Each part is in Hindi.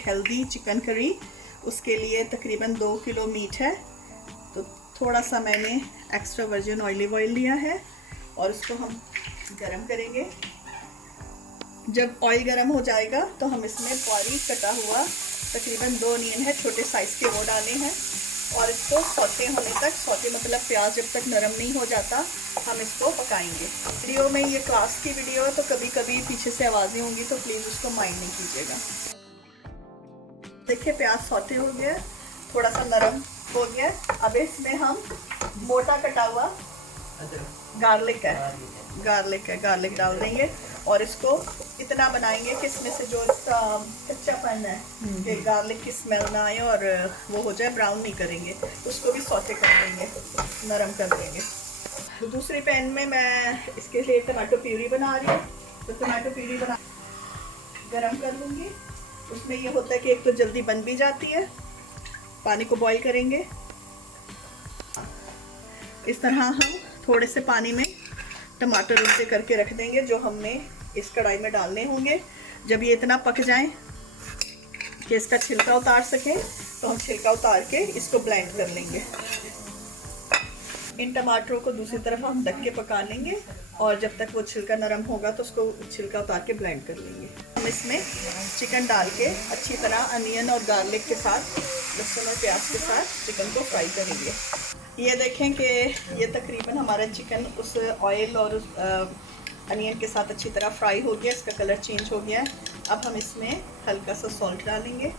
Authentic healthy chicken curry. उसके लिए तकरीबन 2 किलो मीट है, तो थोड़ा सा मैंने एक्स्ट्रा वर्जिन ऑलिव ऑयल लिया है और उसको हम गरम करेंगे। जब ऑयल गरम हो जाएगा तो हम इसमें बारीक कटा हुआ तकरीबन 2 अनियन है छोटे साइज़ के, वो डाले हैं और इसको सौते होने तक, सौते मतलब प्याज जब तक नरम नहीं हो जाता हम इसको पकाएंगे। वीडियो में ये क्लास की वीडियो है तो कभी कभी पीछे से आवाज़ें होंगी तो प्लीज़ उसको माइंड नहीं कीजिएगा। देखिए प्याज सौते हो गया, थोड़ा सा नरम हो गया। अब इसमें हम मोटा कटा हुआ गार्लिक गार्लिक डाल देंगे और इसको इतना बनाएंगे कि इसमें से जो इसका कच्चापन है कि गार्लिक की स्मेल ना आए और वो हो जाए, ब्राउन नहीं करेंगे, उसको भी सौते कर देंगे, नरम कर देंगे। दूसरी पैन में मैं इसके लिए टमाटो प्यूरी बना रही हूँ, तो टमाटो प्यूरी बना गरम कर लूँगी। उसमें ये होता है कि एक तो जल्दी बन भी जाती है। पानी को बॉईल करेंगे, इस तरह हम थोड़े से पानी में टमाटर उल्टे करके रख देंगे जो हमने इस कढ़ाई में डालने होंगे। जब ये इतना पक जाए कि इसका छिलका उतार सकें तो हम छिलका उतार के इसको ब्लेंड कर लेंगे। इन टमाटरों को दूसरी तरफ हम ढक के पका लेंगे और जब तक वो छिलका नरम होगा तो उसको छिलका उतार के ब्लेंड कर लेंगे। हम इसमें चिकन डाल के अच्छी तरह अनियन और गार्लिक के साथ, लहसुन और प्याज के साथ चिकन को फ्राई करेंगे। ये देखें कि ये तकरीबन हमारा चिकन उस ऑयल और उस अनियन के साथ अच्छी तरह फ्राई हो गया, इसका कलर चेंज हो गया है। अब हम इसमें हल्का सा सॉल्ट डालेंगे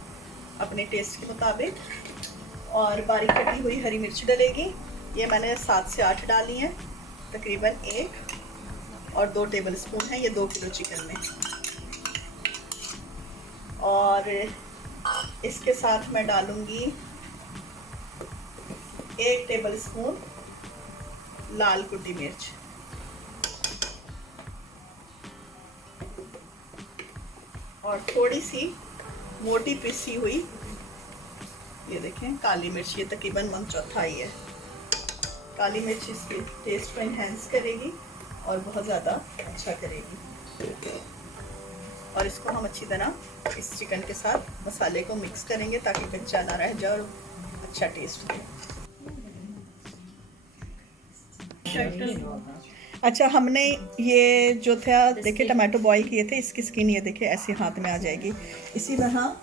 अपने टेस्ट के मुताबिक और बारीक कटी हुई हरी मिर्च डलेगी। ये मैंने 7 से 8 डाली हैं, तकरीबन 1 और 2 टेबल स्पून है ये 2 किलो चिकन में। और इसके साथ मैं डालूँगी 1 टेबल स्पून लाल कुटी मिर्च और थोड़ी सी मोटी पिसी हुई, ये देखें काली मिर्च, ये तकरीबन 1/4 है। काली मिर्च इसके टेस्ट को इन्हेंस करेगी और बहुत ज़्यादा अच्छा करेगी। और इसको हम अच्छी तरह इस चिकन के साथ मसाले को मिक्स करेंगे ताकि कच्चा ना रह जाए और अच्छा टेस्ट दे। अच्छा, हमने ये जो था देखिए टमाटो बॉईल किए थे, इसकी स्किन ये देखिए ऐसे हाथ में आ जाएगी। इसी तरह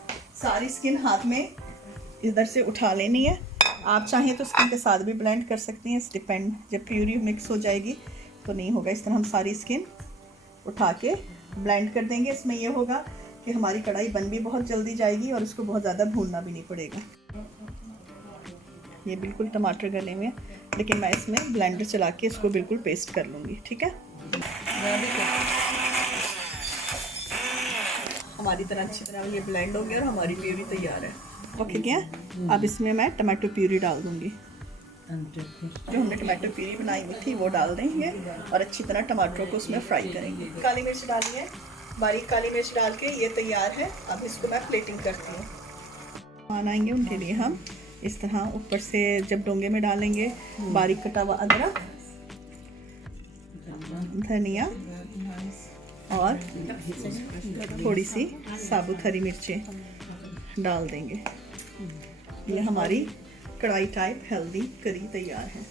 सारी स्किन हाथ में इधर से उठा लेनी है। आप चाहें तो स्किन के साथ भी ब्लेंड कर सकती हैं, डिपेंड, जब प्यूरी मिक्स हो जाएगी तो नहीं होगा। इस तरह हम सारी स्किन उठा के ब्लेंड कर देंगे। इसमें यह होगा कि हमारी कढ़ाई बन भी बहुत जल्दी जाएगी और उसको बहुत ज़्यादा भूनना भी नहीं पड़ेगा। ये बिल्कुल टमाटर गले में, लेकिन मैं इसमें ब्लेंडर चला के इसको बिल्कुल पेस्ट कर लूँगी। ठीक है, हमारी तरह अच्छी तरह ये ब्लेंड हो गया और हमारी प्यूरी तैयार है। ओके क्या, अब इसमें मैं टमाटो प्यूरी डाल दूँगी। जो हमने टमाटो प्यूरी बनाई हुई थी वो डाल देंगे और अच्छी तरह टमाटरों को उसमें फ्राई करेंगे। काली मिर्च डाली है, बारीक काली मिर्च डाल के ये तैयार है। अब इसको मैं प्लेटिंग करती हूँ। बनाएंगे उनके लिए हम इस तरह ऊपर से जब डोंगे में डालेंगे बारीक कटा हुआ अदरक, धनिया और थोड़ी सी साबुत हरी मिर्चें डाल देंगे। ये हमारी कढ़ाई टाइप हेल्दी करी तैयार है।